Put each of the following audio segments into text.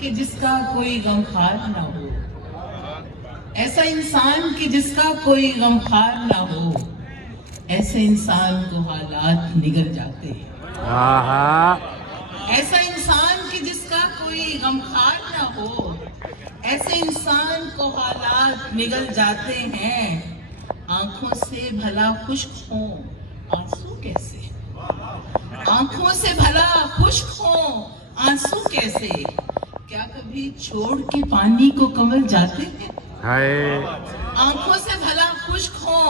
कि जिसका कोई गमखार ना हो, ऐसा इंसान कि जिसका कोई गमखार ना हो, ऐसे इंसान को हालात निगल जाते हैं। ऐसा इंसान कि जिसका कोई गमखार ना हो, ऐसे इंसान को हालात निगल जाते हैं। आंखों से भला खुश्क हो आंसू कैसे, आंखों से भला खुश्क हो आंसू कैसे, क्या कभी छोड़ के पानी को कमल जाते हैं? आंखों से भला खुश्क हो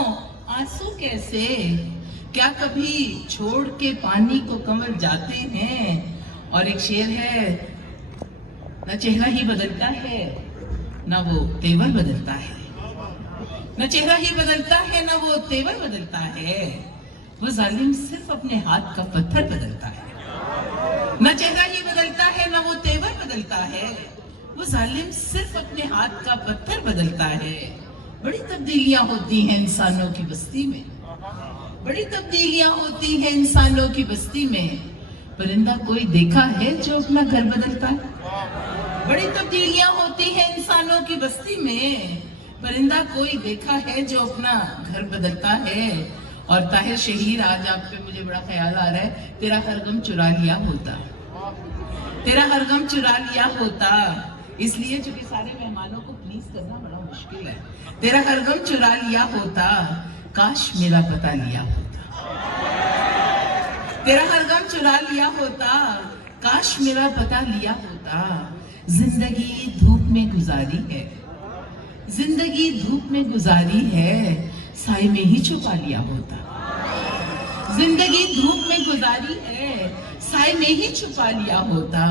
आंसू कैसे, क्या कभी छोड़ के पानी को कमल जाते हैं? और एक शेर है, न चेहरा ही बदलता है न वो तेवर बदलता है, न चेहरा ही बदलता है न वो तेवर बदलता है, वो जालिम सिर्फ अपने हाथ का पत्थर बदलता है। न चेहरा ही बदलता है न वो तेवर बदलता है, वो जालिम सिर्फ अपने हाथ का पत्थर बदलता है। बड़ी तब्दीलियां होती हैं इंसानों की बस्ती में, बड़ी तब्दीलियां होती हैं इंसानों की बस्ती में, परिंदा कोई देखा है जो अपना घर बदलता है? बड़ी तब्दीलियां होती हैं इंसानों की बस्ती में, परिंदा कोई देखा है जो अपना घर बदलता है। और ताहिर शहीर, आज आप पे मुझे बड़ा ख्याल आ रहा है, तेरा हर गम चुरा लिया होता, तेरा हर गम चुरा लिया होता, इसलिए चूंकि सारे मेहमानों को प्लीज करना बड़ा मुश्किल है। तेरा हर गम चुरा लिया होता, काश मेरा पता लिया होता, तेरा हर गम चुरा लिया होता, काश मेरा पता लिया होता। जिंदगी धूप में गुजारी है, जिंदगी धूप में गुजारी है, साए में ही छुपा लिया होता। जिंदगी धूप में गुजारी है, साए में ही छुपा लिया होता।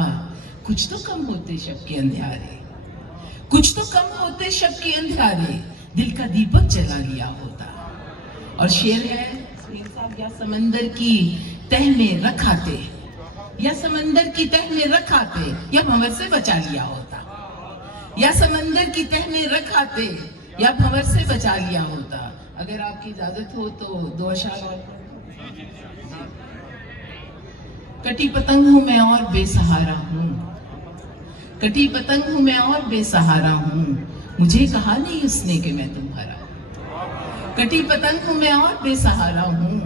कुछ तो कम होते शब के अंधियारे, कुछ तो कम होते शब के अंधियारे, दिल का दीपक जला लिया होता। और शेर है साहब, या समंदर की तह में रखाते, या समंदर की तह में रखाते, या भंवर से बचा लिया होता, या समंदर की तह में रखाते, या भंवर से बचा लिया होता। अगर आपकी इजाजत हो तो दो अशार और। कटी पतंग हूं मैं और बेसहारा हूं, कटी पतंग हूं मैं और बेसहारा हूं, मुझे कहा नहीं उसने कि मैं तुम्हारा। कटी पतंग हूं मैं और बेसहारा हूं,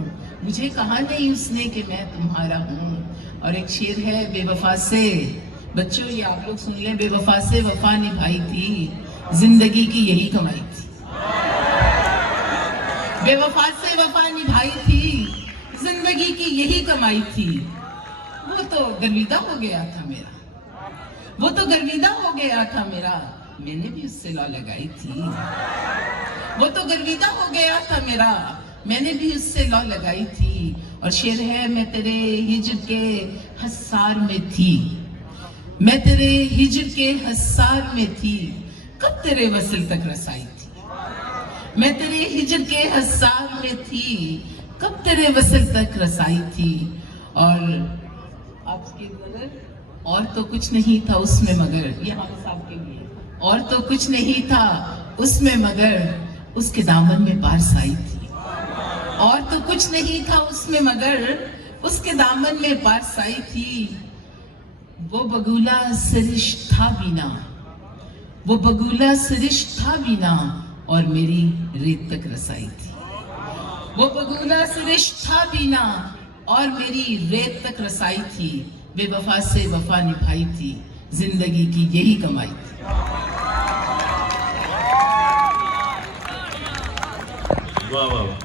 मुझे कहा नहीं उसने कि मैं तुम्हारा हूं। और एक शेर है बेवफा से, बच्चों ये आप लोग सुन लें, बेवफा से वफा निभाई थी, जिंदगी की यही कमाई थी। बेवफा से वफा निभाई थी, जिंदगी की यही कमाई थी। वो तो गर्विदा हो गया था मेरा, वो तो गर्विदा हो गया था मेरा, मैंने भी उससे लौ लगाई थी। वो तो गर्विदा हो गया था मेरा, मैंने भी उससे लौ लगाई थी। और शेर है, मैं तेरे हिज्र के हसार में थी, मैं तेरे हिज्र के हसार में थी, कब तेरे वसल तक रसाई थी। मैं तेरे हिज्र के हसार में थी, कब तेरे वसल तक रसाई थी। और आपके नजर, और तो कुछ नहीं था उसमें मगर, ये हामिद साहब के लिए, और तो कुछ नहीं था उसमें मगर, उसके दामन में पारस आई थी। और तो कुछ नहीं था उसमें मगर, उसके दामन में पारस आई थी। वो बगुला सरिश था बिना, वो बगुला सरिश था बिना, और मेरी रेत तक रसाई थी। वो बगुला सरिश था बिना, और मेरी रेत तक रसाई थी। बेवफा से वफा निभाई थी, जिंदगी की यही कमाई थी। वाह वाह।